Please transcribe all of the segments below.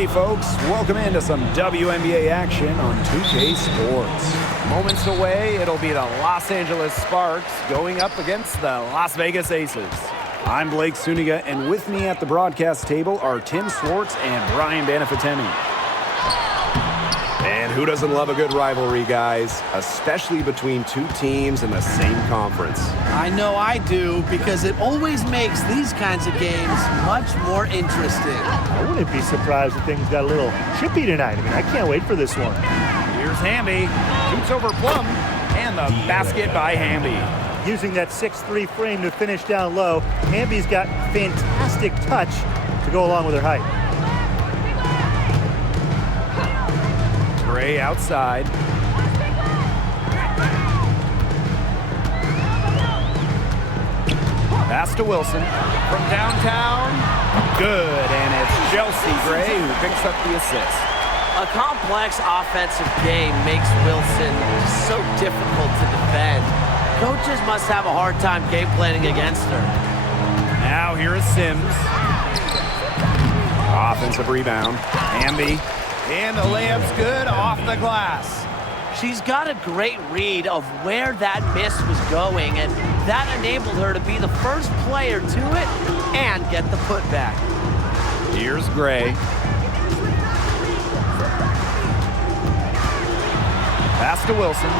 Hey folks, welcome into some WNBA action on 2K Sports. Moments away, it'll be the Los Angeles Sparks going up against the Las Vegas Aces. I'm Blake Suniga, and with me at the broadcast table are Tim Swartz and Brian Banafitemi. And who doesn't love a good rivalry, guys? Especially between two teams in the same conference. I know I do, because it always makes these kinds of games much more interesting. I wouldn't be surprised if things got a little chippy tonight. I mean, I can't wait for this one. Here's Hamby, shoots over Plum, and the basket by Hamby. Using that 6'3" frame to finish down low, Hamby's got fantastic touch to go along with her height. Gray outside. Pass to Wilson from downtown. Good, and it's Chelsea Gray who picks up the assist. A complex offensive game makes Wilson so difficult to defend. Coaches must have a hard time game planning against her. Now here is Sims. Offensive rebound. Hamby. And the layup's good off the glass. She's got a great read of where that miss was going, and that enabled her to be the first player to it and get the putback. Here's Gray. Pass to Wilson.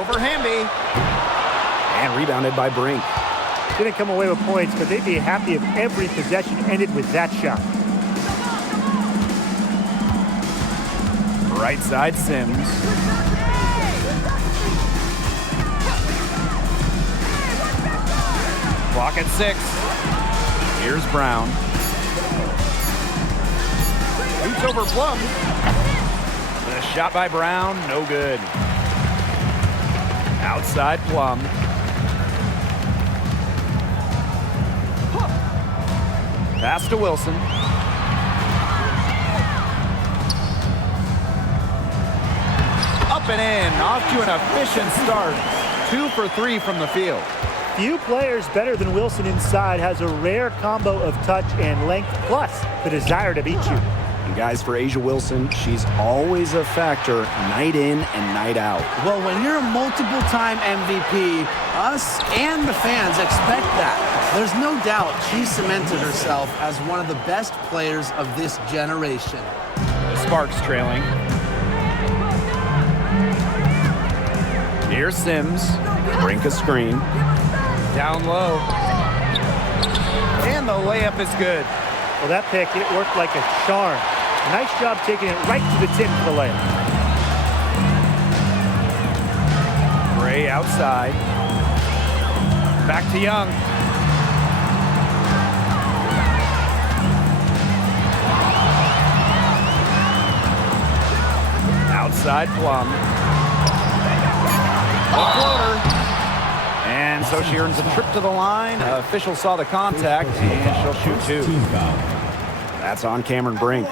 Over Hamby. And rebounded by Brink. Didn't come away with points, but they'd be happy if every possession ended with that shot. Right side Sims. Clock at 6. Here's Brown. Shoots over Plum. The shot by Brown, no good. Outside Plum. Pass to Wilson. Up and in, off to an efficient start. 2 for 3 from the field. Few players better than Wilson inside, has a rare combo of touch and length, plus the desire to beat you. And guys, for A'ja Wilson, she's always a factor night in and night out. Well, when you're a multiple-time MVP, us and the fans expect that. There's no doubt she cemented herself as one of the best players of this generation. The Sparks trailing. Here's Sims. Brink a screen. Down low. And the layup is good. Well, that pick, it worked like a charm. Nice job taking it right to the tin for the layup. Gray outside. Back to Young. Outside Plum. A floater. And so she earns a trip to the line. Official saw the contact, and she'll shoot 2. That's on Cameron Brink.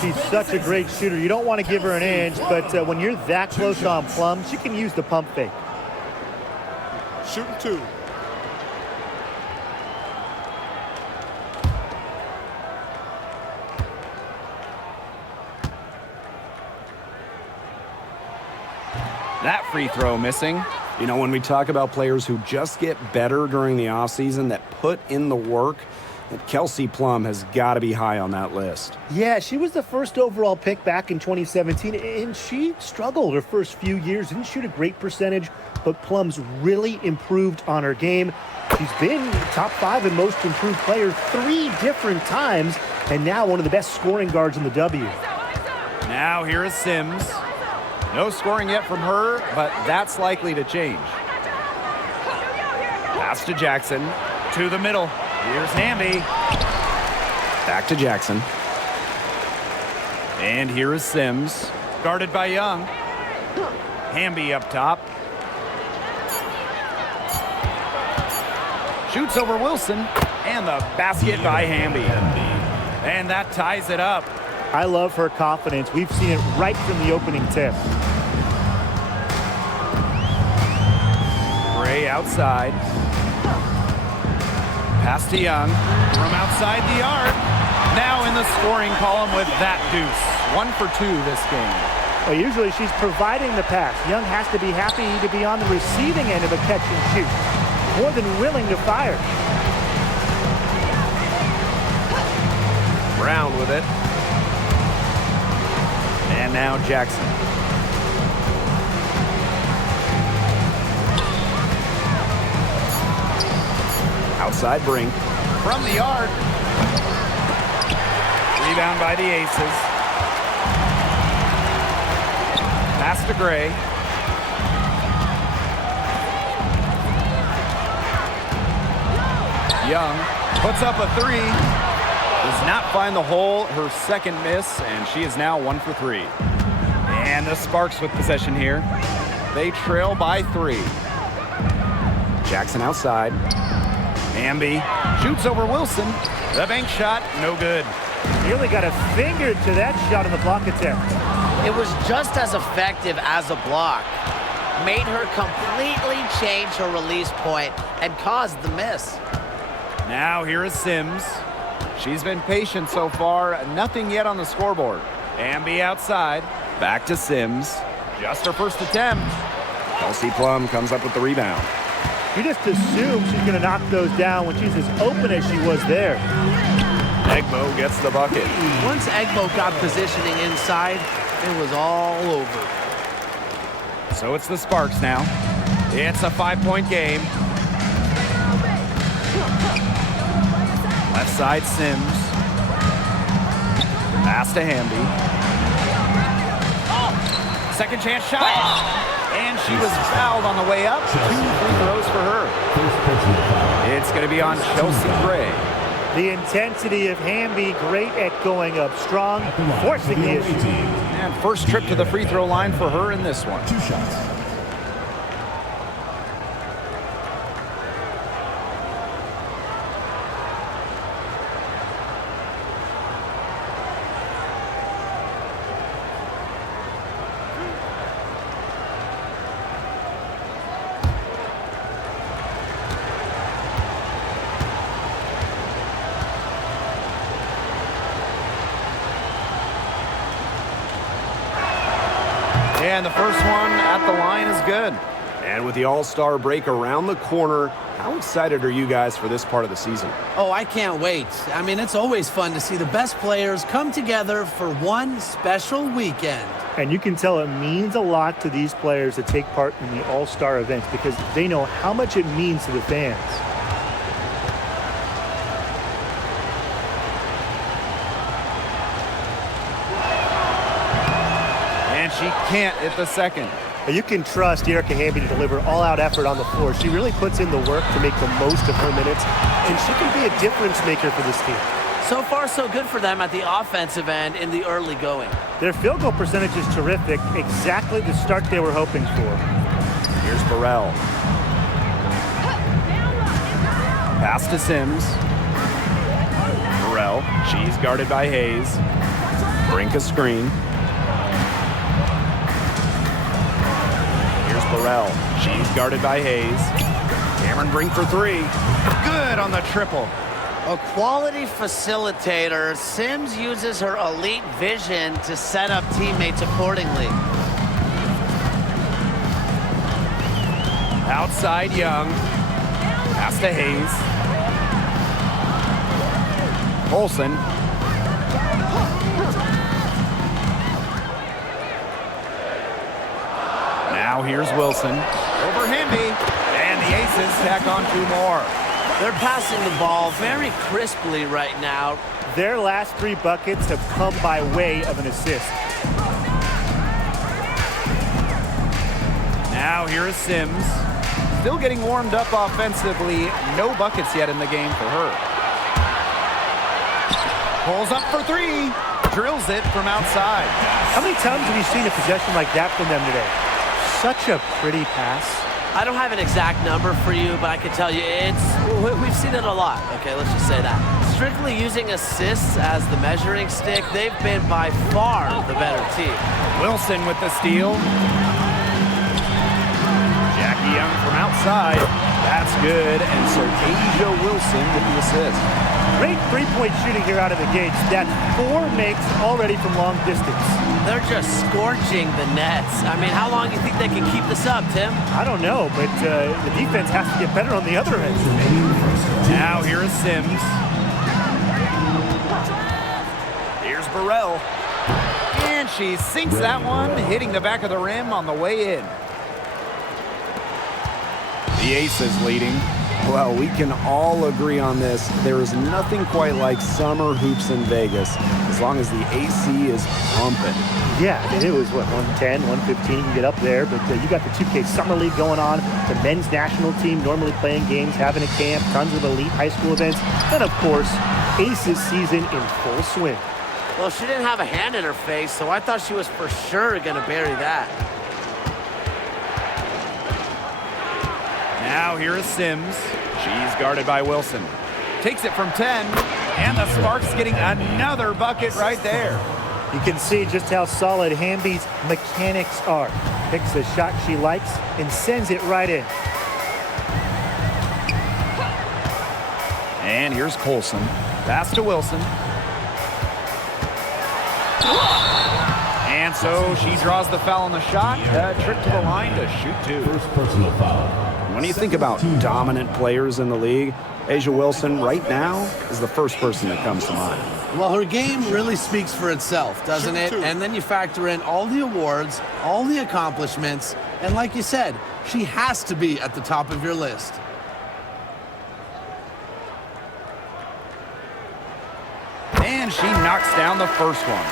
She's such a great shooter. You don't want to give her an inch, but when you're that close on Plum, she can use the pump fake. Shooting 2. That free throw missing. You know, when we talk about players who just get better during the offseason, that put in the work, Kelsey Plum has got to be high on that list. Yeah, she was the first overall pick back in 2017, and she struggled her first few years. Didn't shoot a great percentage, but Plum's really improved on her game. She's been top 5 in most improved player 3 different times, and now one of the best scoring guards in the W. Now here is Sims. No scoring yet from her, but that's likely to change. Pass to Jackson. To the middle. Here's Hamby. Back to Jackson. And here is Sims. Guarded by Young. Hamby up top. Shoots over Wilson. And the basket by Hamby. And that ties it up. I love her confidence. We've seen it right from the opening tip. Gray outside. Pass to Young from outside the arc. Now in the scoring column with that deuce. 1 for 2 this game. Well, usually she's providing the pass. Young has to be happy to be on the receiving end of a catch and shoot. More than willing to fire. Brown with it. And now Jackson. Outside Brink. From the arc. Rebound by the Aces. Pass to Gray. Young puts up a 3. Does not find the hole. Her second miss, and she is now 1 for 3. And the Sparks with possession here. They trail by 3. Jackson outside. Hamby shoots over Wilson. The bank shot, no good. Really got a finger to that shot in the block attempt. It was just as effective as a block. Made her completely change her release point and caused the miss. Now here is Sims. She's been patient so far. Nothing yet on the scoreboard. Hamby outside. Back to Sims. Just her first attempt. Kelsey Plum comes up with the rebound. You just assume she's going to knock those down when she's as open as she was there. Egbo gets the bucket. Once Egbo got positioning inside, it was all over. So it's the Sparks now. It's a 5-point game. Left side Sims. Pass to Hamby. Second chance shot. And she was fouled on the way up. 2 free throws for her. It's going to be on Chelsea Gray. The intensity of Hamby, great at going up strong, forcing the issue. And first trip to the free throw line for her in this one. 2 shots. And the first one at the line is good. And with the All-Star break around the corner, how excited are you guys for this part of the season? Oh, I can't wait. I mean, it's always fun to see the best players come together for one special weekend. And you can tell it means a lot to these players to take part in the All-Star events because they know how much it means to the fans. She can't hit the second. You can trust Erica Hamby to deliver all-out effort on the floor. She really puts in the work to make the most of her minutes, and she can be a difference maker for this team. So far, so good for them at the offensive end in the early going. Their field goal percentage is terrific, exactly the start they were hoping for. Here's Burrell. Pass to Sims. Burrell, she's guarded by Hayes. Brink a screen. Burrell. She's guarded by Hayes. Cameron Brink for 3. Good on the triple. A quality facilitator, Sims uses her elite vision to set up teammates accordingly. Outside Young. Pass to Hayes. Olsen. Now here's Wilson. Over Hamby. And the Aces tack on 2 more. They're passing the ball very crisply right now. Their last 3 buckets have come by way of an assist. Now here is Sims. Still getting warmed up offensively. No buckets yet in the game for her. Pulls up for 3. Drills it from outside. How many times have you seen a possession like that from them today? Such a pretty pass. I don't have an exact number for you, but I can tell you we've seen it a lot. Okay, let's just say that. Strictly using assists as the measuring stick, they've been by far the better team. Wilson with the steal. Jackie Young from outside. That's good, and so A'ja Wilson with the assist. Great three-point shooting here out of the gates. That's 4 makes already from long distance. They're just scorching the nets. I mean, how long do you think they can keep this up, Tim? I don't know, but the defense has to get better on the other end. Now here is Sims. Here's Burrell. And she sinks that one, hitting the back of the rim on the way in. The Aces leading. Well, we can all agree on this. There is nothing quite like summer hoops in Vegas, as long as the AC is pumping. Yeah, and it was, what, 110, 115, you can get up there, but you got the 2K Summer League going on, the men's national team normally playing games, having a camp, tons of elite high school events, and of course, Aces season in full swing. Well, she didn't have a hand in her face, so I thought she was for sure going to bury that. Now here is Sims. She's guarded by Wilson. Takes it from 10, and the Sparks getting another bucket right there. You can see just how solid Hamby's mechanics are. Picks a shot she likes and sends it right in. And here's Colson. Pass to Wilson. And so she draws the foul on the shot. Trip to the line to shoot 2. First personal foul. When you think about dominant players in the league, A'ja Wilson right now is the first person that comes to mind. Well, her game really speaks for itself, doesn't it? And then you factor in all the awards, all the accomplishments, and like you said, she has to be at the top of your list. And she knocks down the first one.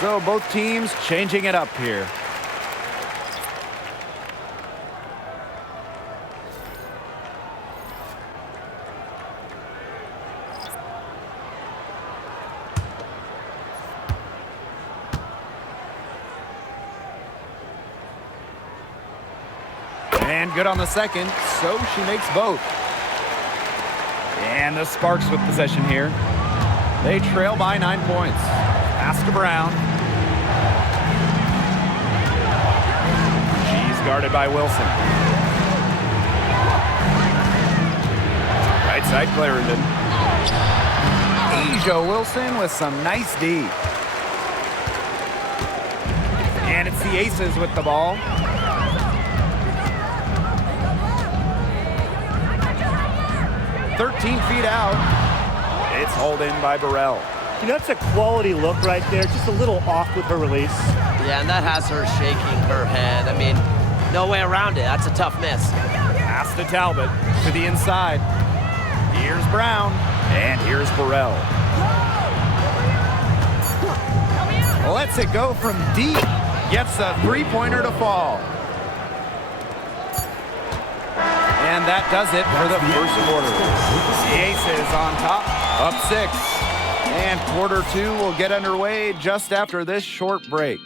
So both teams changing it up here. And good on the second, so she makes both. And the Sparks with possession here. They trail by 9 points. Pass to Brown. She's guarded by Wilson. Right side, Clarendon. A'ja Wilson with some nice D. And it's the Aces with the ball. 13 feet out. It's hauled in by Burrell. You know, it's a quality look right there, just a little off with her release. Yeah, and that has her shaking her head. I mean, no way around it. That's a tough miss. Pass to Talbot, to the inside. Here's Brown, and here's Burrell. Lets it go from deep. Gets a three-pointer to fall. And that does it for the first quarter. The Aces on top, up 6. And quarter 2 will get underway just after this short break.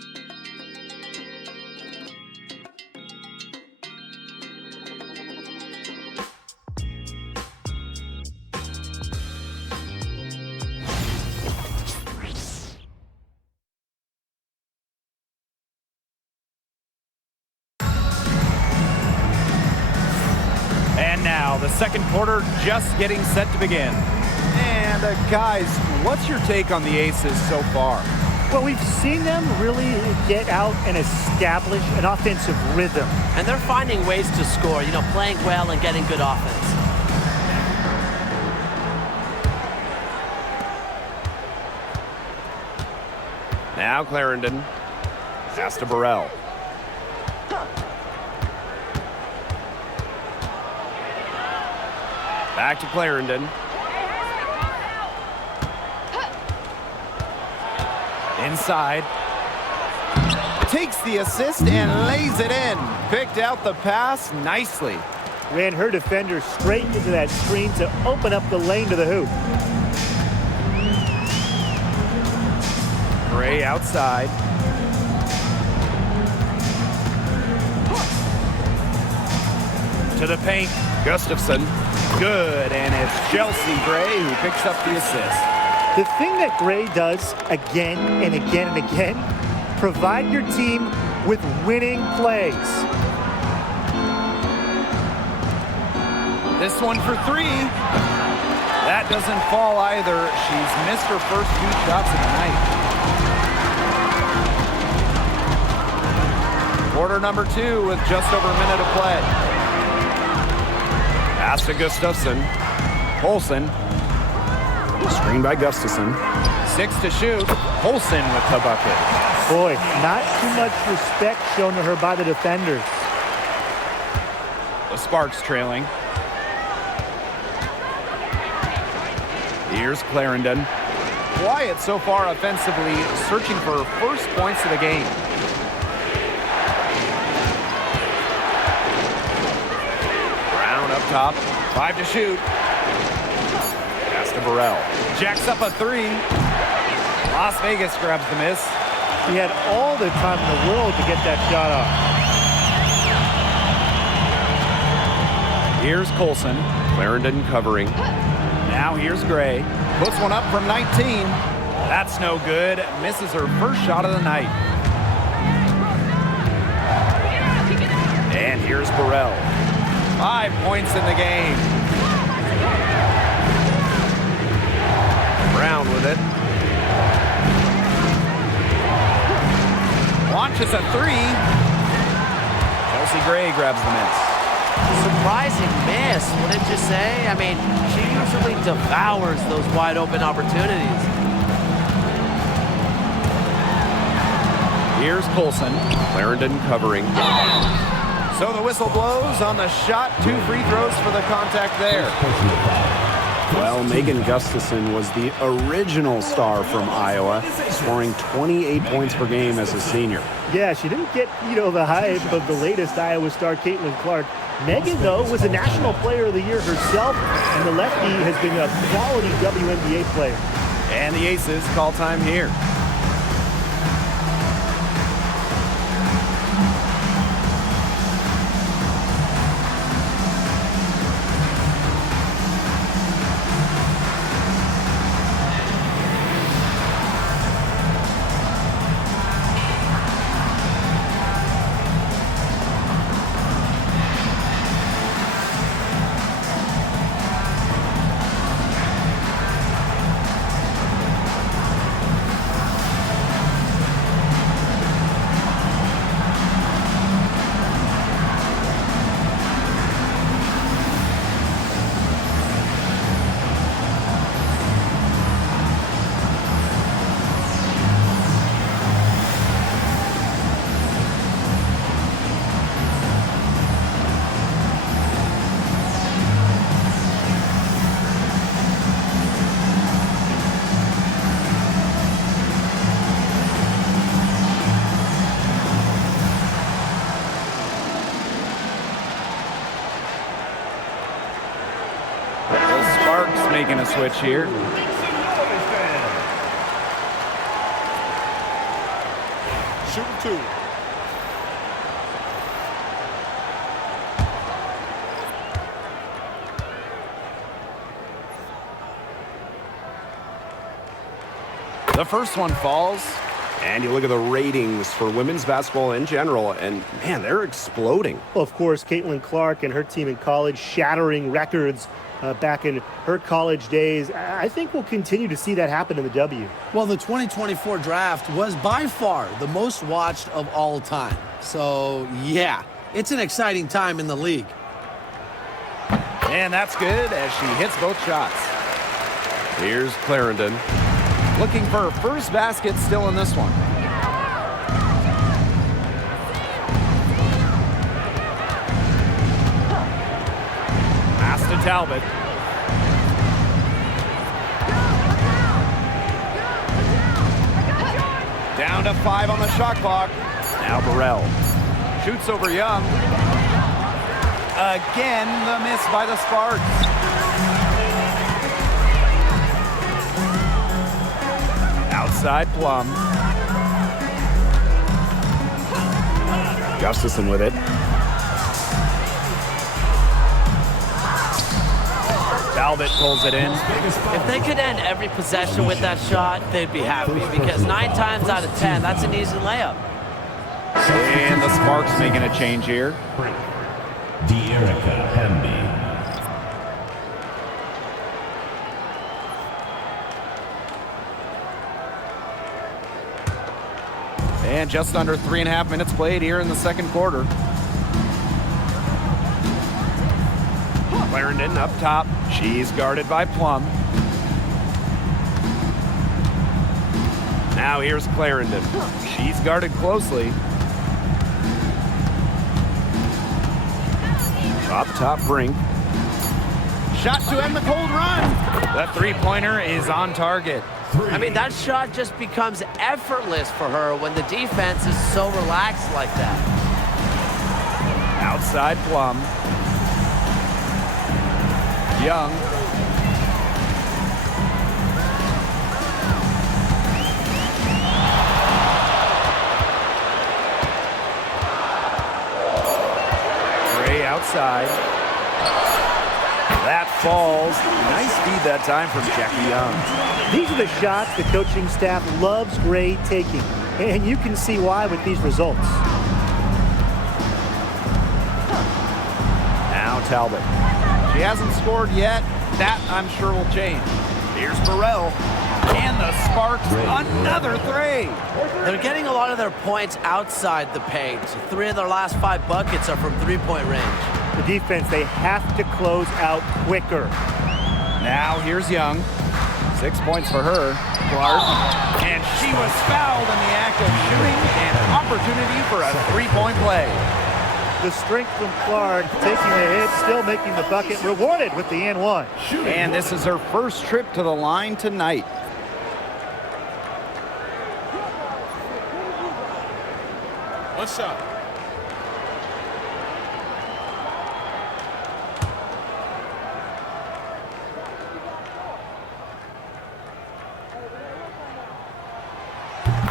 And now the second quarter just getting set to begin. And guys, what's your take on the Aces so far? Well, we've seen them really get out and establish an offensive rhythm. And they're finding ways to score, you know, playing well and getting good offense. Now Clarendon. Pass to Burrell. Back to Clarendon. Inside. Takes the assist and lays it in. Picked out the pass nicely. Ran her defender straight into that screen to open up the lane to the hoop. Gray outside. To the paint. Gustafson. Good, and it's Chelsea Gray who picks up the assist. The thing that Gray does again and again and again, provide your team with winning plays. This one for three. That doesn't fall either. She's missed her first 2 shots of the night. Quarter number 2 with just over a minute of play. Pass to Gustafson. Olsen. Screen by Gustafson. 6 to shoot. Olsen with the bucket. Boy, not too much respect shown to her by the defenders. The Sparks trailing. Here's Clarendon. Quiet so far offensively, searching for her first points of the game. Brown up top. 5 to shoot. Pass to Burrell. Jacks up a 3. Las Vegas grabs the miss. He had all the time in the world to get that shot off. Here's Colson. Clarendon covering. Now here's Gray. Puts one up from 19. That's no good. Misses her first shot of the night. And here's Burrell. 5 points in the game. Brown with it. Launches a 3. Chelsea Gray grabs the miss. Surprising miss, wouldn't you say? I mean, she usually devours those wide open opportunities. Here's Colson. Clarendon covering. So the whistle blows on the shot. 2 free throws for the contact there. Well, Megan Gustafson was the original star from Iowa, scoring 28 points per game as a senior. Yeah, she didn't get, the hype of the latest Iowa star, Caitlin Clark. Megan, though, was a National Player of the Year herself, and the lefty has been a quality WNBA player. And the Aces call time here. Making a switch here. Shooting 2. The first one falls. And you look at the ratings for women's basketball in general, and man, they're exploding. Well, of course, Caitlin Clark and her team in college shattering records back in her college days. I think we'll continue to see that happen in the W. Well, the 2024 draft was by far the most watched of all time. So, yeah, it's an exciting time in the league. And that's good as she hits both shots. Here's Clarendon. Looking for her first basket still in this one. Pass to Talbot. Down to 5 on the shot clock. Now Burrell. Shoots over Young. Again, the miss by the Sparks. Outside Plum. Gustafson with it. Talbot pulls it in. If they could end every possession with that shot, they'd be happy because 9 times out of 10, that's an easy layup. And the Sparks making a change here. And just under 3.5 minutes played here in the second quarter. Clarendon up top. She's guarded by Plum. Now here's Clarendon. She's guarded closely. Up top, Brink. Shot to end the cold run. That three-pointer is on target. I mean, that shot just becomes effortless for her when the defense is so relaxed like that. Outside Plum. Young. Gray outside. That falls. Nice feed that time from Jackie Young. These are the shots the coaching staff loves Gray taking, and you can see why with these results. Now Talbot. She hasn't scored yet. That, I'm sure, will change. Here's Burrell. And the Sparks, another three. They're getting a lot of their points outside the paint. 3 of their last 5 buckets are from three-point range. The defense, they have to close out quicker. Now here's Young. 6 points for her. Clark. And she was fouled in the act of shooting. An opportunity for a three-point play. The strength from Clark, taking the hit, still making the bucket, rewarded with the and one. And this is her first trip to the line tonight. One shot.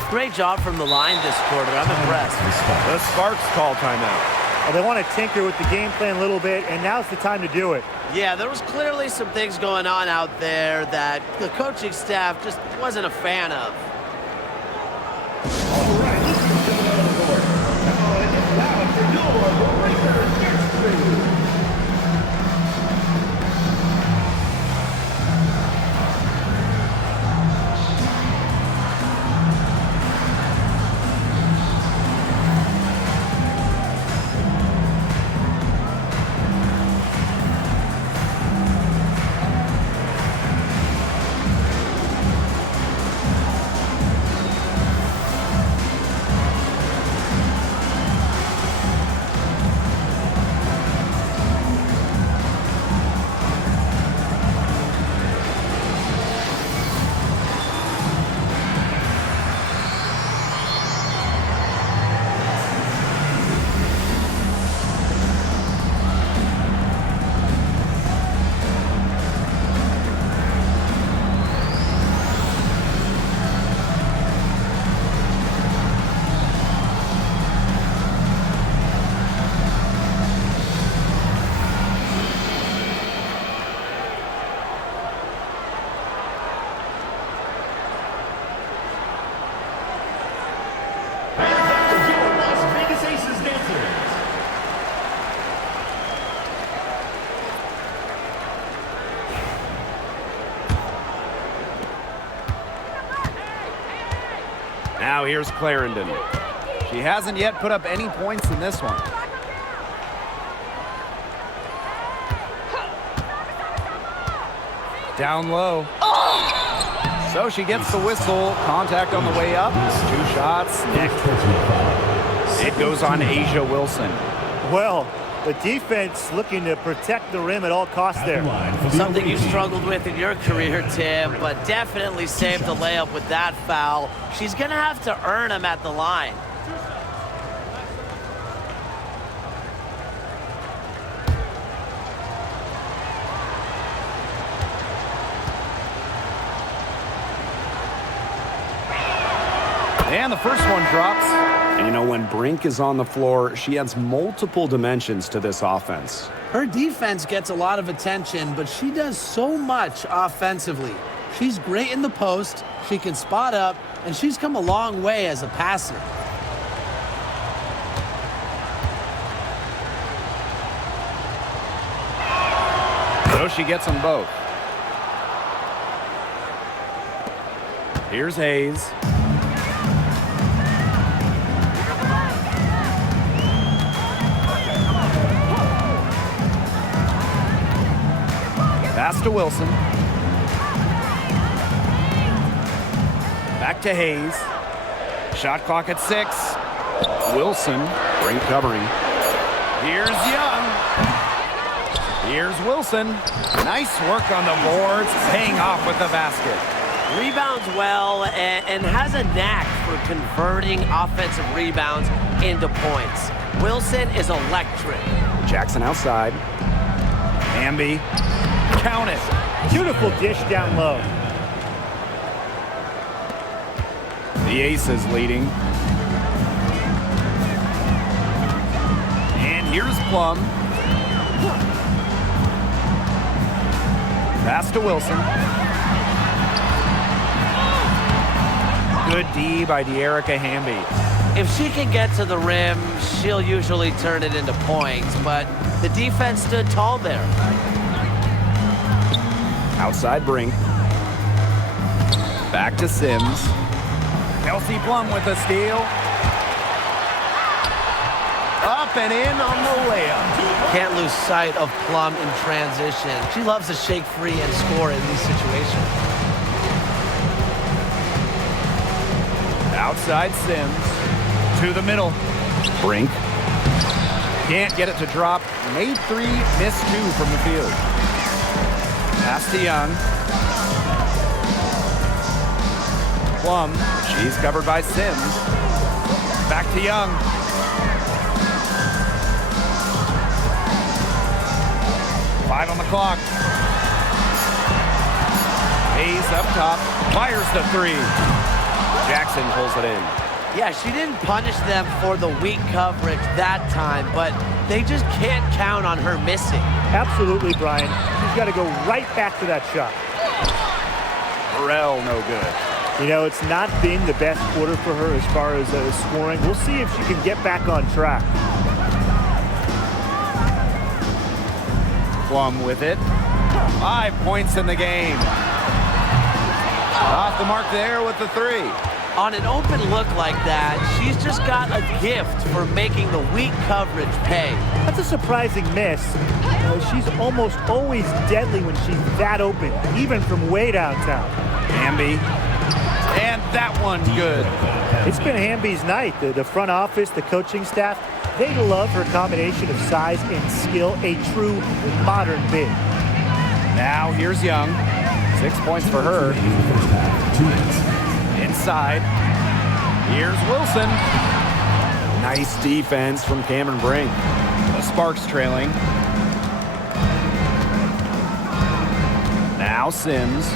Great job from the line this quarter. I'm impressed. The Sparks call timeout. Well, they want to tinker with the game plan a little bit, and now's the time to do it. Yeah, there was clearly some things going on out there that the coaching staff just wasn't a fan of. Now here's Clarendon. She hasn't yet put up any points in this one. Down low. So she gets the whistle. Contact on the way up. 2 shots. It goes on Asia Wilson. Well, the defense looking to protect the rim at all costs there. Something you struggled with in your career, Tim, but definitely saved the layup with that foul. She's going to have to earn him at the line. And the first one drops. And you know, when Brink is on the floor, she adds multiple dimensions to this offense. Her defense gets a lot of attention, but she does so much offensively. She's great in the post, she can spot up, and she's come a long way as a passer. So she gets them both. Here's Hayes. Pass to Wilson. Back to Hayes. Shot clock at 6. Wilson, great covering. Here's Young. Here's Wilson. Nice work on the boards, paying off with the basket. Rebounds well and has a knack for converting offensive rebounds into points. Wilson is electric. Jackson outside. Hamby. Count it. Beautiful dish down low. The Aces leading. And here's Plum. Pass to Wilson. Good D by De'Erica Hamby. If she can get to the rim, she'll usually turn it into points, but the defense stood tall there. Outside Brink. Back to Sims. Kelsey Plum with a steal. Up and in on the layup. Can't lose sight of Plum in transition. She loves to shake free and score in these situations. Outside Sims. To the middle. Brink. Can't get it to drop. Made 3, missed 2 from the field. Pass to Young. Plum. She's covered by Sims. Back to Young. Five on the clock. Hayes up top. Fires the 3. Jackson pulls it in. Yeah, she didn't punish them for the weak coverage that time, but they just can't count on her missing. Absolutely, Brian. She's got to go right back to that shot. Burrell, no good. You know, it's not been the best quarter for her as far as scoring. We'll see if she can get back on track. Plum with it. 5 points in the game. Off the mark there with the 3. On an open look like that, she's just got a gift for making the weak coverage pay. That's a surprising miss. She's almost always deadly when she's that open, even from way downtown. Hamby. And that one good. It's been Hamby's night. The front office, the coaching staff, they love her combination of size and skill, a true modern big. Now here's Young. 6 points for her. Inside. Here's Wilson. Nice defense from Cameron Brink. The Sparks trailing. Now Sims.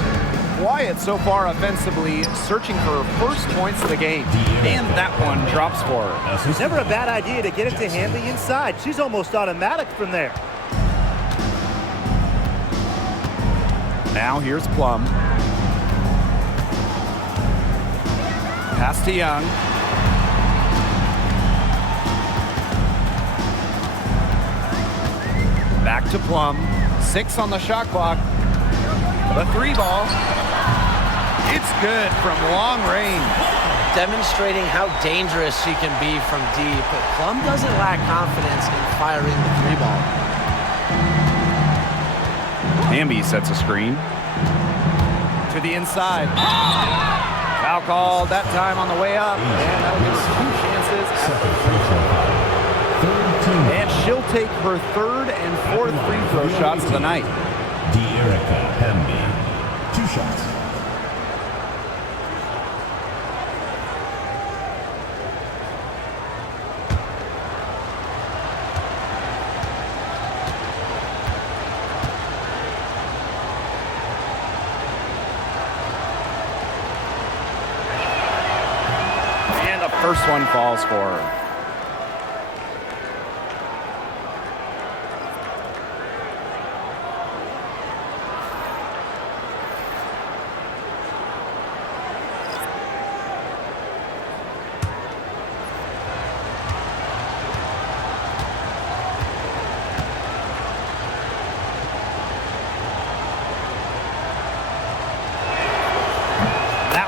Quiet so far offensively, searching for her first points of the game. And that one drops for her. It's never a bad idea to get it to Hamby inside. She's almost automatic from there. Now here's Plum. Pass to Young. Back to Plum. 6 on the shot clock. The 3 ball. It's good from long range. Demonstrating how dangerous she can be from deep. But Plum doesn't lack confidence in firing the 3 ball. Hamby sets a screen. To the inside. Foul called that time on the way up. And that'll give her 2 chances. And she'll take her 3rd and 4th free throw shots of the night. De'Erica Hamby, 2 shots. And the first one falls for her.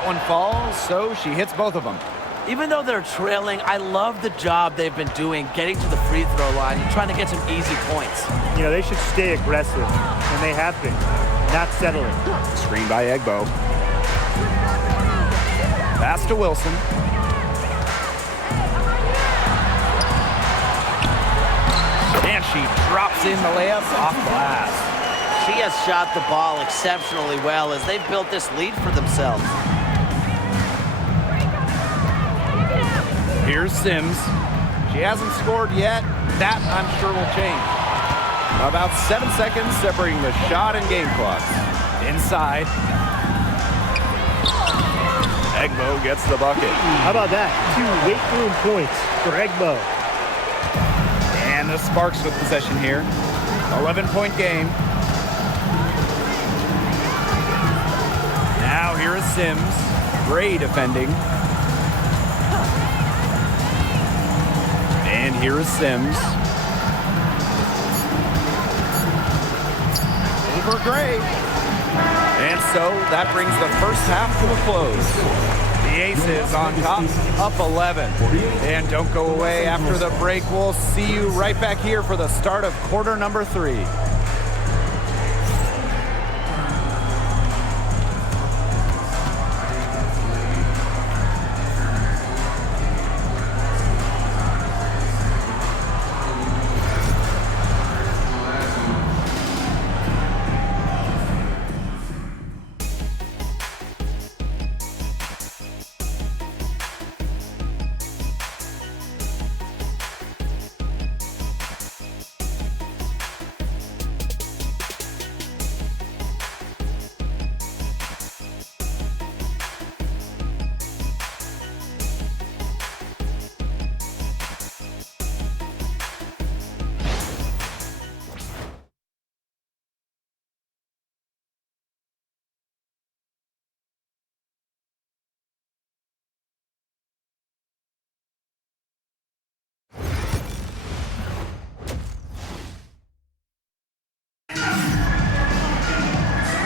One falls, so she hits both of them. Even though they're trailing, I love the job they've been doing getting to the free throw line and trying to get some easy points. You know, they should stay aggressive, and they have been. not settling. Screen by Egbo. Pass to Wilson. And she drops in the layup off glass. She has shot the ball exceptionally well as they've built this lead for themselves. Here's Sims. She hasn't scored yet. That, I'm sure, will change. About 7 seconds separating the shot and game clocks. Inside. Egbo gets the bucket. How about that? 2 weight room points for Egbo. And the Sparks with possession here. 11-point game. Now here is Sims. Gray defending. And here is Sims. Over Gray. And so that brings the first half to a close. The Aces on top, up 11. And don't go away after the break. We'll see you right back here for the start of quarter number 3.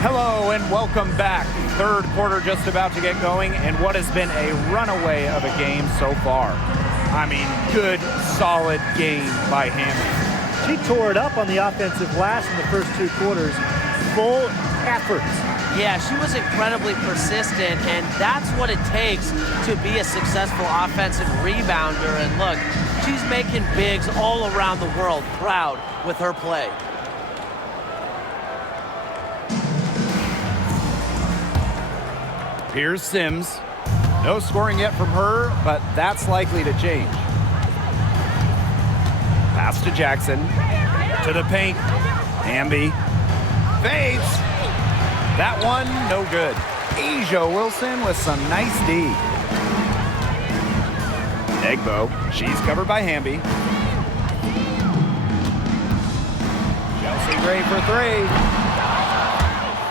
Hello and welcome back. Third quarter just about to get going, and what has been a runaway of a game so far. I mean, good, solid game by Hamby. She tore it up on the offensive glass in the first 2 quarters. Full effort. Yeah, she was incredibly persistent, and that's what it takes to be a successful offensive rebounder. And look, she's making bigs all around the world proud with her play. Here's Sims. No scoring yet from her, but that's likely to change. Pass to Jackson. To the paint. Hamby. Fades. That one, no good. Asia Wilson with some nice D. Egbo. She's covered by Hamby. Chelsea Gray for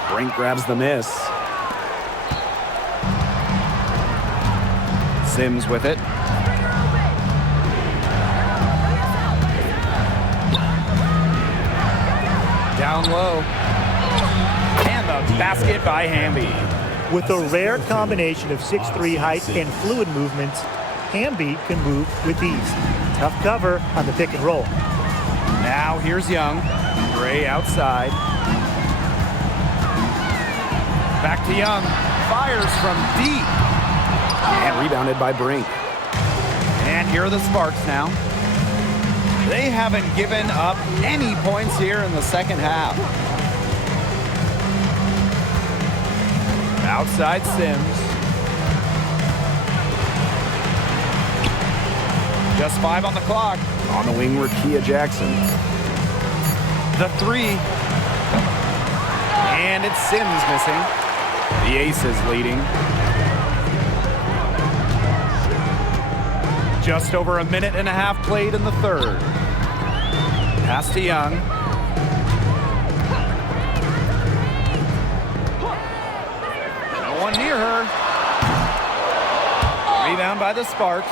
3. Brink grabs the miss. Sims with it. Down low. And the basket by Hamby. With a rare combination of 6'3" height and fluid movements, Hamby can move with ease. Tough cover on the pick and roll. Now here's Young. Gray outside. Back to Young. Fires from deep. And rebounded by Brink. And here are the Sparks now. They haven't given up any points here in the second half. Outside Sims. Just 5 on the clock. On the wing, Rakia Jackson. The 3. And it's Sims missing. The Aces leading. Just over a minute and a half played in the third. Pass to Young. No one near her. Rebound by the Sparks.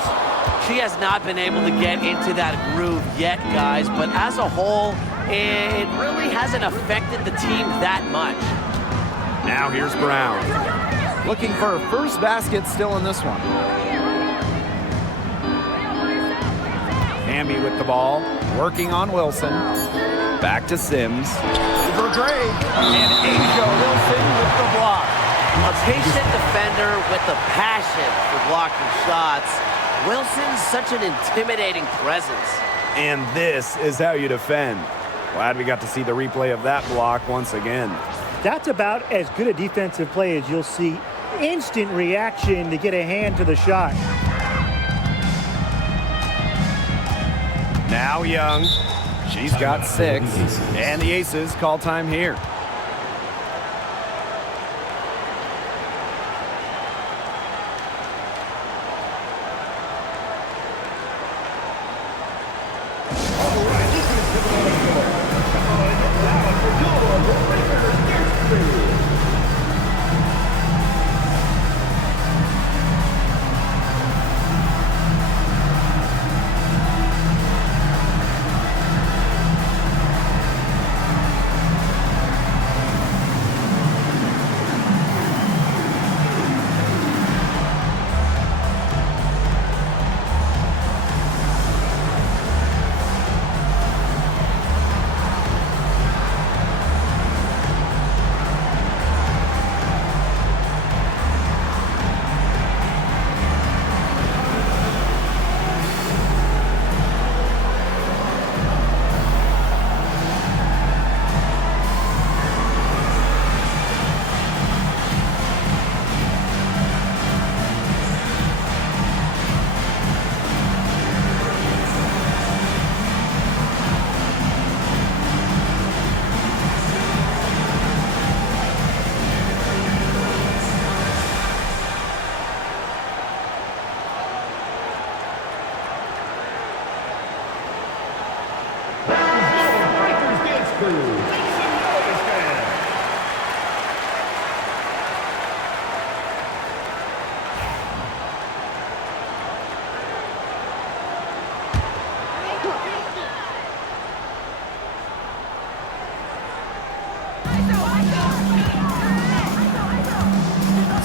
She has not been able to get into that groove yet, guys, but as a whole, it really hasn't affected the team that much. Now here's Brown. Looking for her first basket still in this one. Hamby with the ball, working on Wilson. Back to Sims. for Gray. And Asia Wilson with the block. A patient defender with the passion for blocking shots. Wilson's such an intimidating presence. And this is how you defend. Glad we got to see the replay of that block once again. That's about as good a defensive play as you'll see. Instant reaction to get a hand to the shot. Now Young. She's got 6. And the Aces call time here.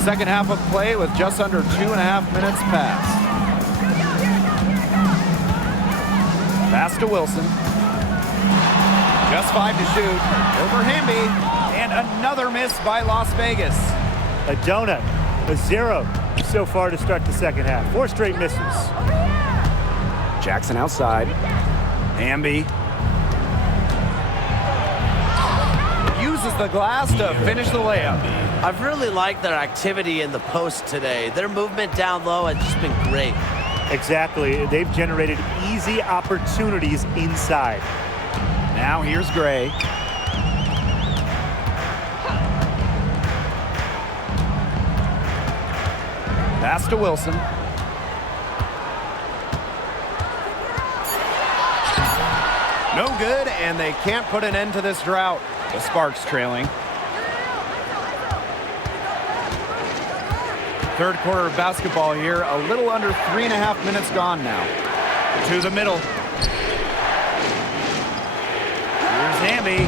Second half of play with just under 2.5 minutes passed. Pass to Wilson. Just 5 to shoot. Over Hamby. And another miss by Las Vegas. A donut, a 0 so far to start the second half. 4 straight misses. Jackson outside. Hamby. Uses the glass to finish the layup. I've really liked their activity in the post today. Their movement down low has just been great. Exactly. They've generated easy opportunities inside. Now here's Gray. Pass to Wilson. No good, and they can't put an end to this drought. The Sparks trailing. Third quarter of basketball here, a little under 3.5 minutes gone now. To the middle. Here's Hamby.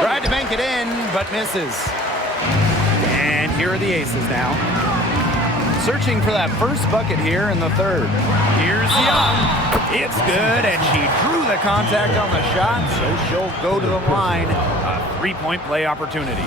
Tried to bank it in, but misses. And here are the Aces now. Searching for that first bucket here in the third. Here's Young. It's good, and she drew the contact on the shot, so she'll go to the line. A 3-point play opportunity.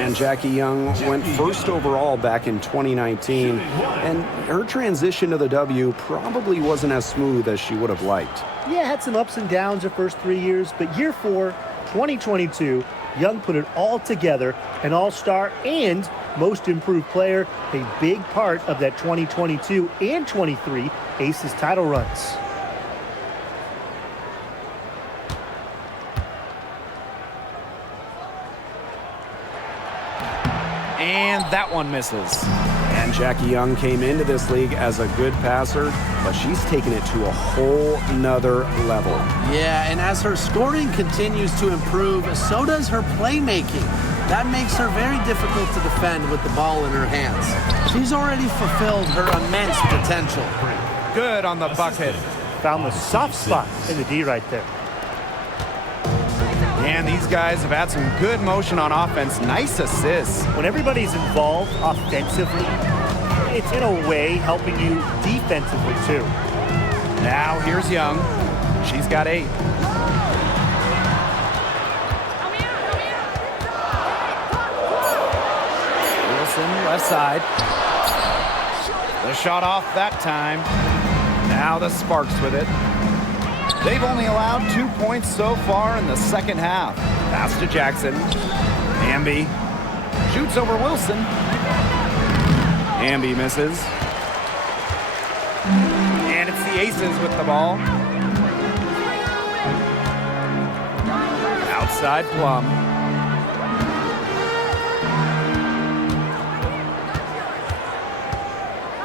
And Jackie Young went first overall back in 2019, and her transition to the W probably wasn't as smooth as she would have liked. Yeah, had some ups and downs her first 3 years, but year 4, 2022, Young put it all together, an all-star and most improved player, a big part of that 2022 and 23 Aces title runs. And that one misses. And Jackie Young came into this league as a good passer, but she's taken it to a whole nother level. Yeah, and as her scoring continues to improve, so does her playmaking. That makes her very difficult to defend with the ball in her hands. She's already fulfilled her immense potential. Good on the bucket. Found the soft spot in the D right there. And these guys have had some good motion on offense. Nice assists. When everybody's involved offensively, it's in a way helping you defensively too. Now here's Young. She's got 8. Wilson, left side. The shot off that time. Now the Sparks with it. They've only allowed 2 points so far in the second half. Pass to Jackson. Hamby shoots over Wilson. Hamby misses. And it's the Aces with the ball. Outside Plum.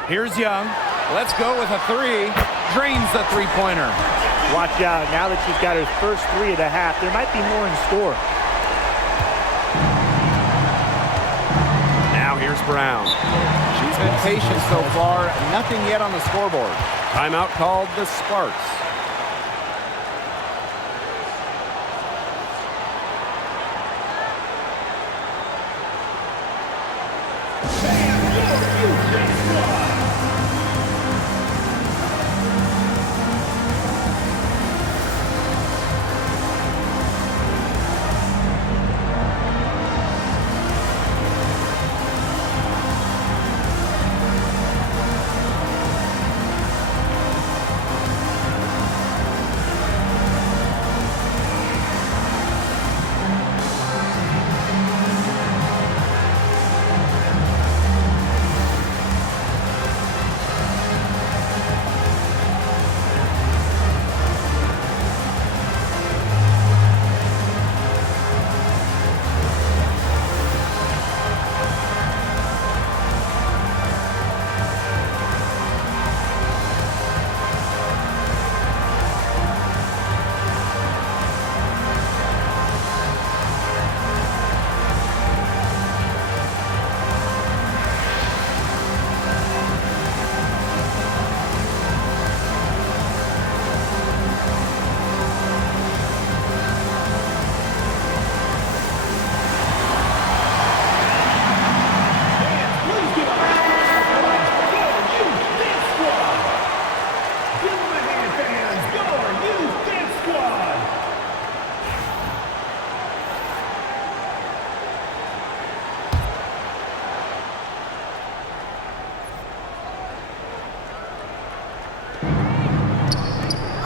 Here's Young. Let's go with a three. Drains the three-pointer. Watch out. Now that she's got her first three of the half, there might be more in store. Now here's Brown. She's been patient so far. Nothing yet on the scoreboard. Timeout called the Sparks.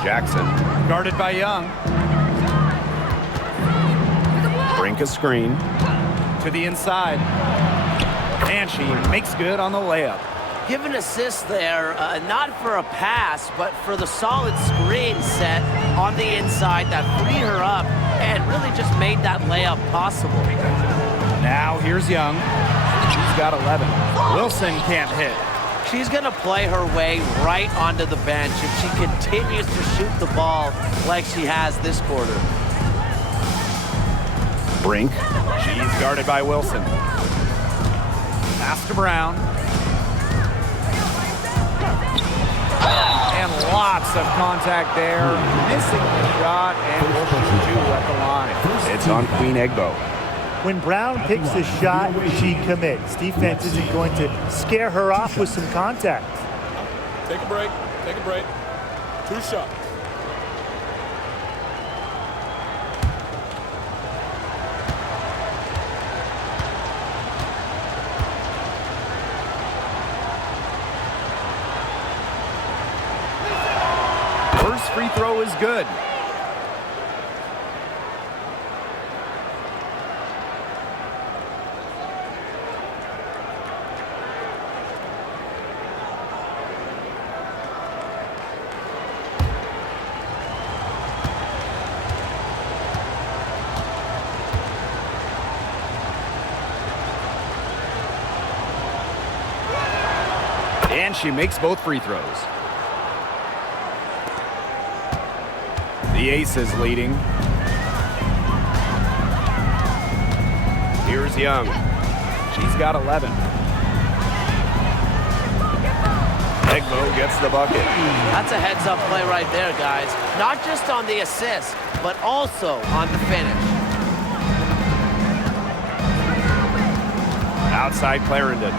Jackson, guarded by Young. Brink a screen to the inside. And she makes good on the layup. Give an assist there, not for a pass, but for the solid screen set on the inside that freed her up and really just made that layup possible. Now here's Young. She's got 11. Wilson can't hit. She's going to play her way right onto the bench if she continues to shoot the ball like she has this quarter. Brink. She's guarded by Wilson. Pass to Brown. And lots of contact there. Missing the shot and will shoot two at the line. It's on Queen Egbo. When Brown picks the shot, she commits. Defense isn't going to scare her off with some contact. Take a break. Take a break. 2 shots. First free throw is good. And she makes both free throws. The Aces leading. Here's Young. She's got 11. Egbo gets the bucket. That's a heads-up play right there, guys. Not just on the assist, but also on the finish. Outside Clarendon.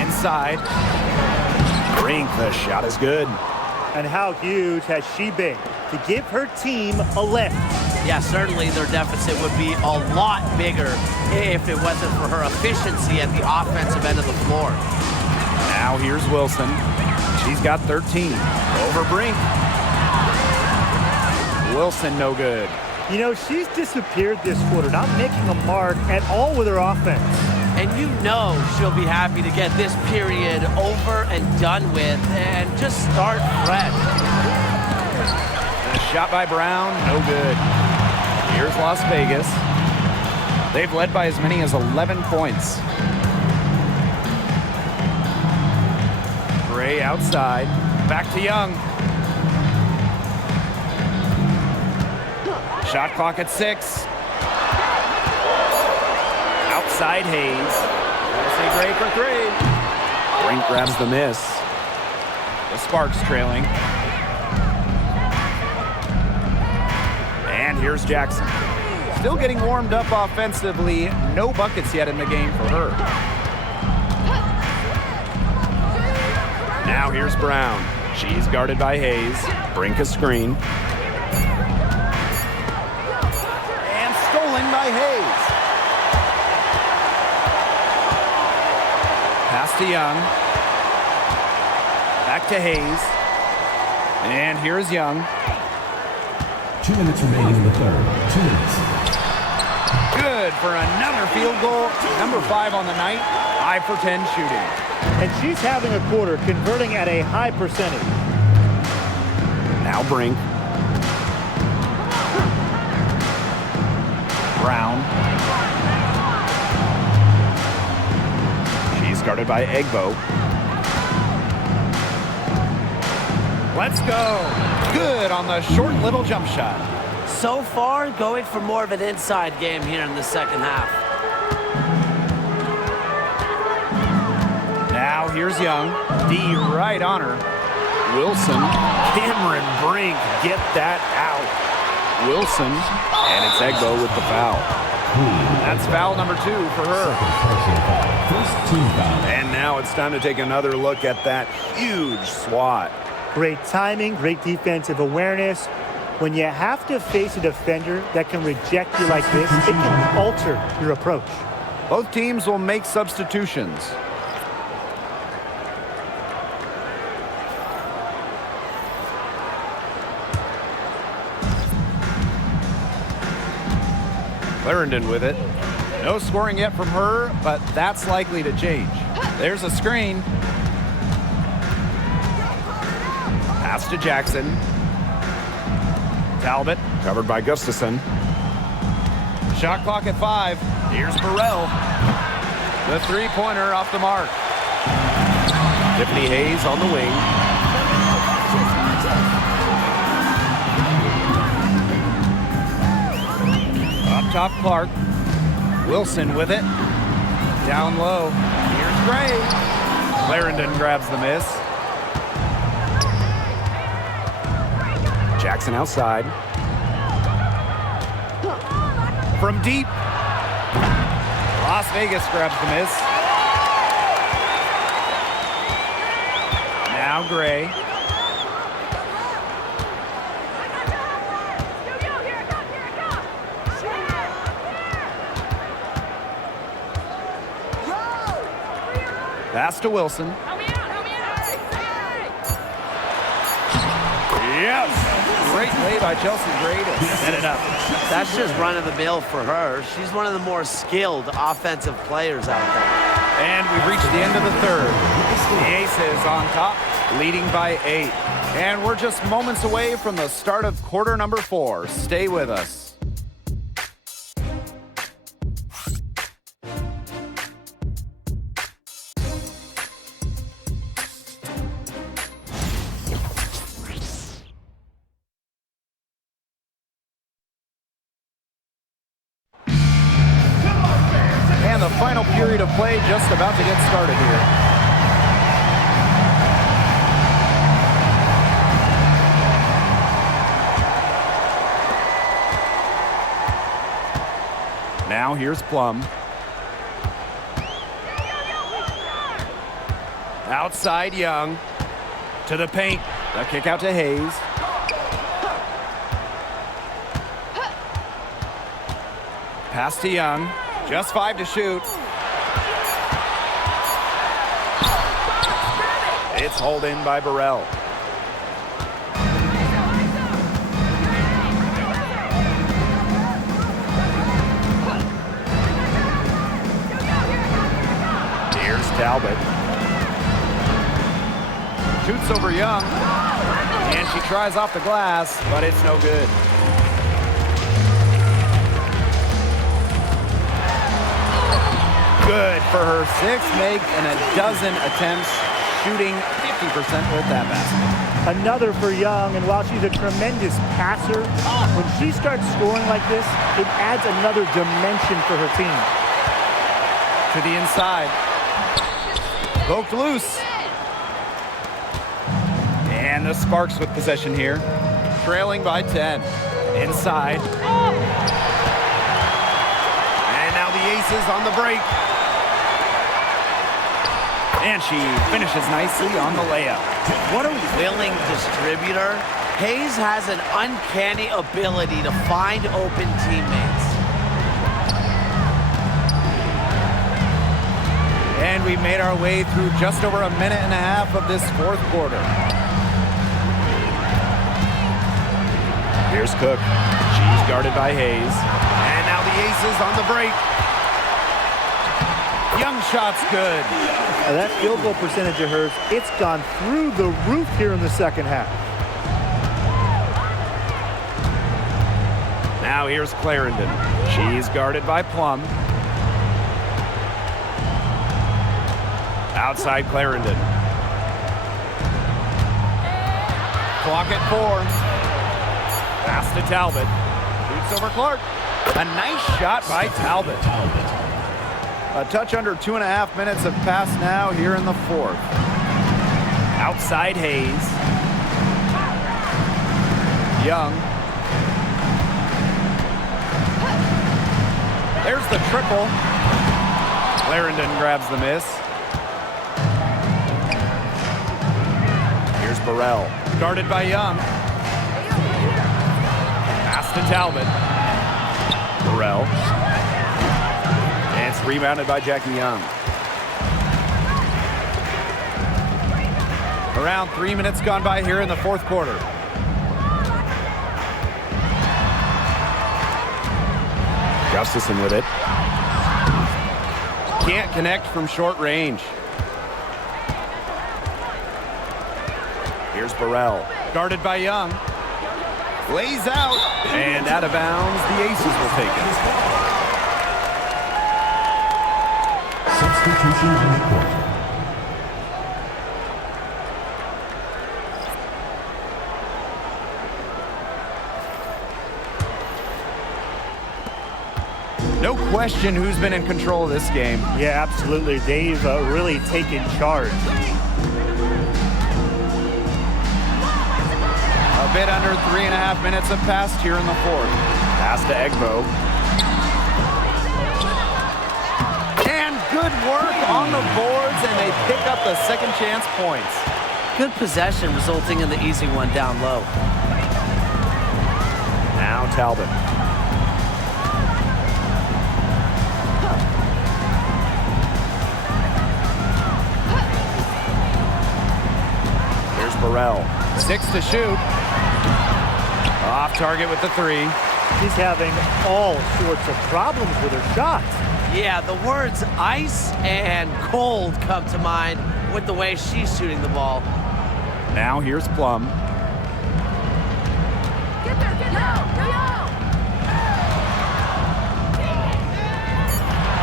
Inside. Brink, the shot is good. And how huge has she been to give her team a lift? Yeah, certainly their deficit would be a lot bigger if it wasn't for her efficiency at the offensive end of the floor. Now here's Wilson. She's got 13. Over Brink. Wilson no good. You know, she's disappeared this quarter, not making a mark at all with her offense. And you know she'll be happy to get this period over and done with and just start fresh. A shot by Brown, no good. Here's Las Vegas. They've led by as many as 11 points. Gray outside. Back to Young. Shot clock at 6. Outside Hayes. Say Gray for 3. Brink grabs the miss. The Sparks trailing. And here's Jackson. Still getting warmed up offensively. No buckets yet in the game for her. Now here's Brown. She's guarded by Hayes. Brink a screen. And stolen by Hayes. Pass to Young. Back to Hayes. And here's Young. 2 minutes remaining in the third. 2 minutes. Good for another field goal. Number 5 on the night. 5 for 10 shooting. And she's having a quarter, converting at a high percentage. Now Brink. Brown. She's guarded by Egbo. Let's go. Good on the short little jump shot. So far, going for more of an inside game here in the second half. Now here's Young. D right on her. Wilson. Cameron Brink, get that out. Wilson. And it's Egbo with the foul. That's foul number 2 for her. First team foul. And now it's time to take another look at that huge swat. Great timing, great defensive awareness. When you have to face a defender that can reject you like this, it can alter your approach. Both teams will make substitutions. Clarendon with it. No scoring yet from her, but that's likely to change. There's a screen. Pass to Jackson. Talbot, covered by Gustafson. Shot clock at 5. Here's Burrell. The three-pointer off the mark. Tiffany Hayes on the wing. Up top, Clark. Wilson with it. Down low. Here's Gray. Clarendon grabs the miss. Jackson outside. From deep. Las Vegas grabs the miss. Now Gray. Pass to Wilson. Yes! Great play by Chelsea Gray to set it up. That's just run-of-the-mill for her. She's one of the more skilled offensive players out there. And we've reached the end of the third. The Aces on top, leading by 8. And we're just moments away from the start of quarter number 4. Stay with us. The final period of play just about to get started here. Now here's Plum. Outside Young. To the paint. The kick out to Hayes. Pass to Young. Just 5 to shoot. It's hauled in by Burrell. Here's Talbot. Shoots over Young. And she tries off the glass, but it's no good. Good for her 6th make and a dozen attempts, shooting 50% with that basket. Another for Young, and while she's a tremendous passer, when she starts scoring like this, it adds another dimension for her team. To the inside. Poked loose. And the Sparks with possession here. Trailing by 10. Inside. And now the Aces on the break. And she finishes nicely on the layup. What a willing distributor. Hayes has an uncanny ability to find open teammates. And we made our way through just over a minute and a half of this 4th quarter. Here's Cook. She's guarded by Hayes. And now the Aces on the break. Young shot's good. Now that field goal percentage of hers, it's gone through the roof here in the second half. Now here's Clarendon. She's guarded by Plum. Outside Clarendon. Clock at 4. Pass to Talbot. Shoots over Clark. A nice shot by Talbot. A touch under 2.5 minutes have passed now here in the 4th. Outside Hayes. Young. There's the triple. Clarendon grabs the miss. Here's Burrell. Guarded by Young. Pass to Talbot. Burrell. And it's rebounded by Jackie Young. Around 3 minutes gone by here in the 4th quarter. Gustafson with it. Can't connect from short range. Here's Burrell. Guarded by Young. Lays out. And out of bounds. The Aces will take it. Substitution on the court. No question who's been in control of this game. Yeah, absolutely. They've really taken charge. A bit under 3.5 minutes have passed here in the 4th. Pass to Egbo. And good work on the boards, and they pick up the second chance points. Good possession resulting in the easy one down low. Now Talbot. Here's Burrell. 6 to shoot. Off target with the 3. She's having all sorts of problems with her shots. Yeah, the words ice and cold come to mind with the way she's shooting the ball. Now here's Plum. Get there, get out,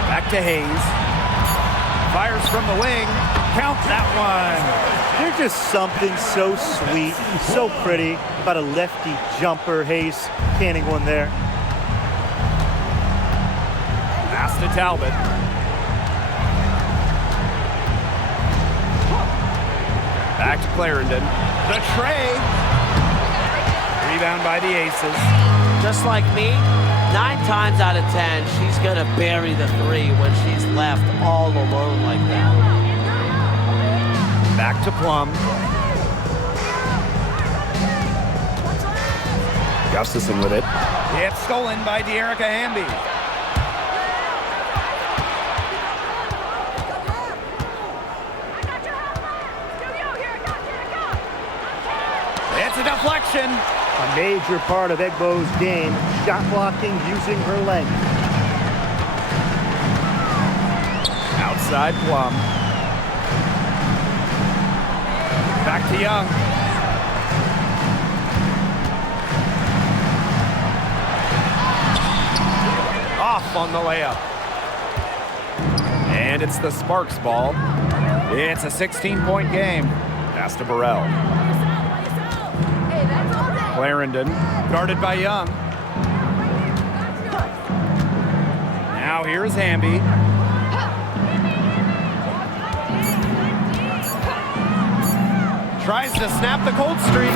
Back to Hayes. Fires from the wing. Count that one. There's just something so sweet, so pretty about a lefty jumper. Hayes canning one there. Pass to Talbot. Back to Clarendon. The tray. Rebound by the Aces. Just like me, 9 times out of 10, she's gonna bury the 3 when she's left all alone like that. Back to Plum. Gustafson with it. It's stolen by De'Erica Hamby. transition. A major part of Egbo's game, shot blocking using her legs. Outside Plum. Back to Young. Off on the layup. And it's the Sparks ball. It's a 16-point game. Pass to Burrell. Clarendon, guarded by Young. Now here's Hamby. Tries to snap the cold streak.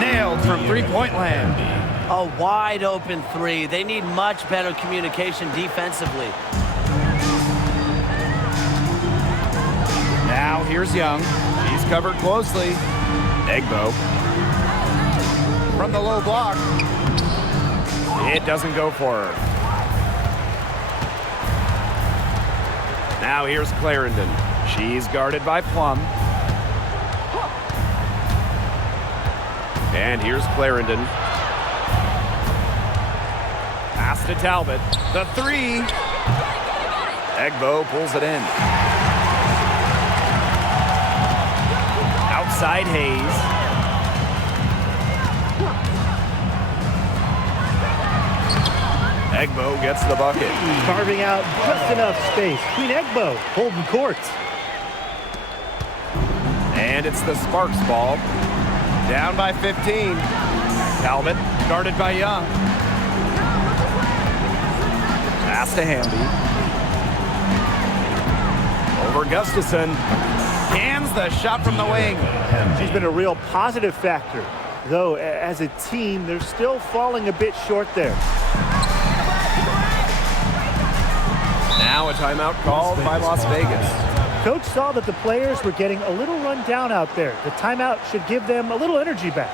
Nailed from three-point land. A wide open three. They need much better communication defensively. Now here's Young. He's covered closely. Egbo. From the low block. It doesn't go for her. Now here's Clarendon. She's guarded by Plum. And here's Clarendon. Pass to Talbot. The three. Egbo pulls it in. Outside Hayes. Egbo gets the bucket. Carving out just enough space. Queen Egbo holding court. And it's the Sparks ball. Down by 15. Talbot guarded by Young. Pass to Hamby. Over Gustafson. Cans the shot from the wing. She's been a real positive factor. Though, as a team, they're still falling a bit short there. Now a timeout called by Las Vegas. Coach saw that the players were getting a little run down out there. The timeout should give them a little energy back.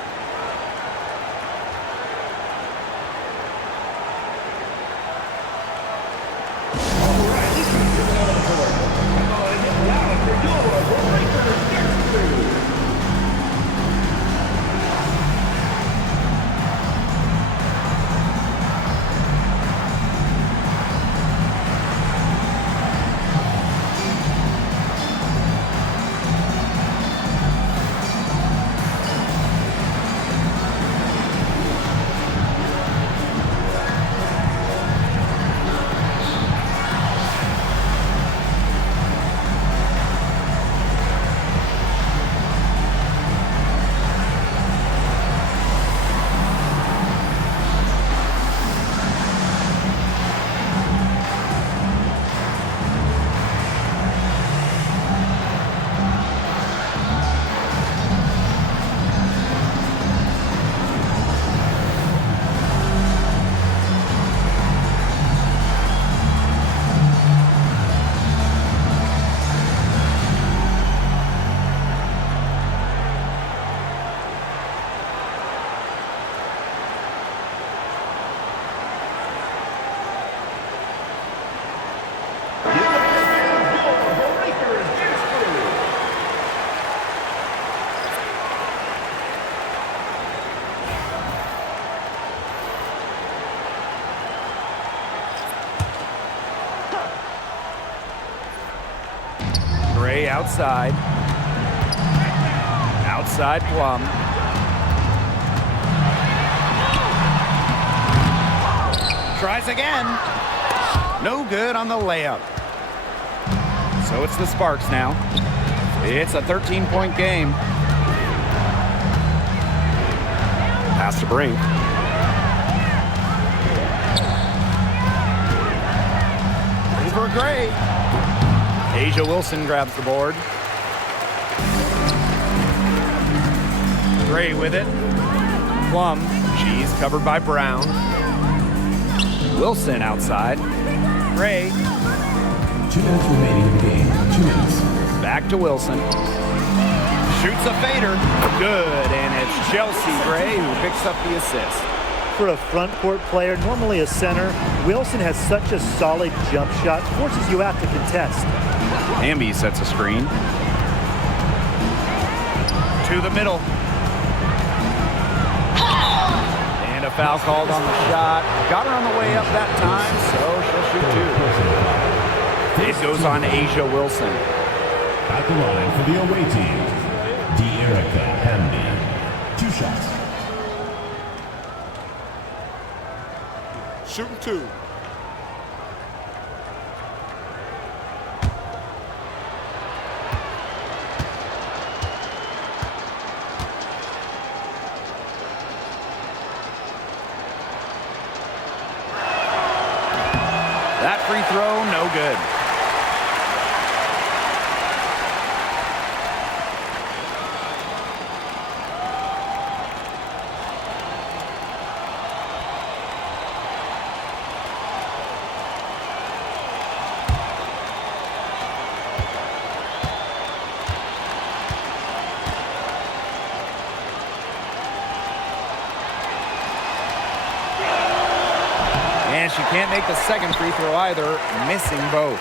Gray outside. Outside Plum. Tries again. No good on the layup. So it's the Sparks now. It's a 13-point game. Pass to Brink. Over Gray. Asia Wilson grabs the board. Gray with it. Plum. She's covered by Brown. Wilson outside. Gray. 2 minutes remaining in the game. 2 minutes. Back to Wilson. Shoots a fader. Good, and it's Chelsea Gray who picks up the assist. For a front court player, normally a center, Wilson has such a solid jump shot, forces you out to contest. Hamby sets a screen. To the middle. And a foul called on the shot. Got her on the way up that time, so she'll shoot two. It goes on Asia Wilson. At the line for the away team, De'Erica Hamby. 2 shots. Shooting two. That free throw, no good. And she can't make the second free throw either, missing both.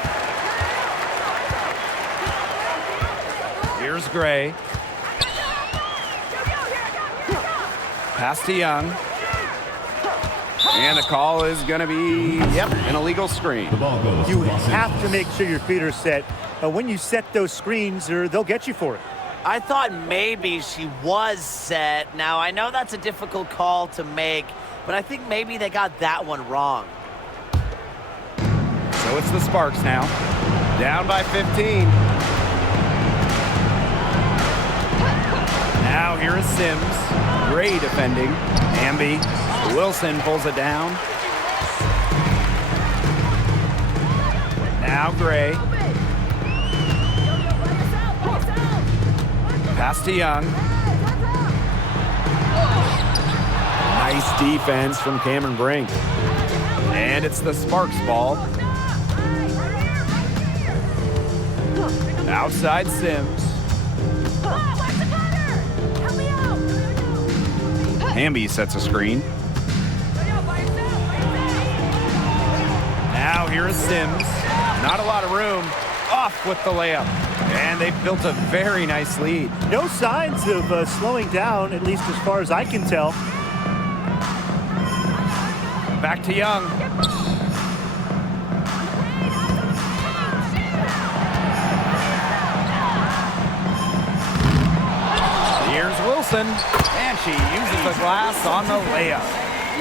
Here's Gray. Pass to Young. And the call is going to be, an illegal screen. The ball goes You to Los have to Angeles. make sure your feet are set. When you set those screens, or they'll get you for it. I thought maybe she was set. Now, I know that's a difficult call to make, but I think maybe they got that one wrong. So it's the Sparks now. Down by 15. Now here is Sims. Gray defending. Hamby. Wilson pulls it down. Now Gray. Pass to Young. Nice defense from Cameron Brink. And it's the Sparks ball. Outside Sims. Hamby sets a screen. Now here is Sims. Not a lot of room. Off with the layup. And they've built a very nice lead. No signs of slowing down, at least as far as I can tell. Back to Young. Here's Wilson, and she uses the glass on the layup.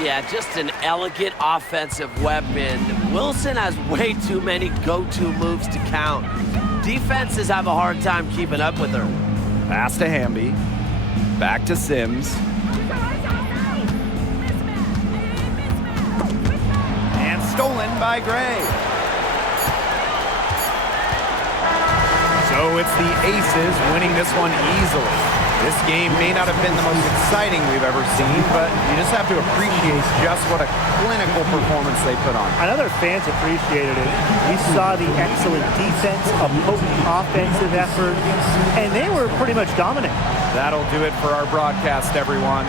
Yeah, just an elegant offensive weapon. Wilson has way too many go-to moves to count. Defenses have a hard time keeping up with her. Pass to Hamby. Back to Sims. And stolen by Gray. So it's the Aces winning this one easily. This game may not have been the most exciting we've ever seen, but you just have to appreciate just what a clinical performance they put on. I know their fans appreciated it. We saw the excellent defense, a potent offensive effort, and they were pretty much dominant. That'll do it for our broadcast, everyone.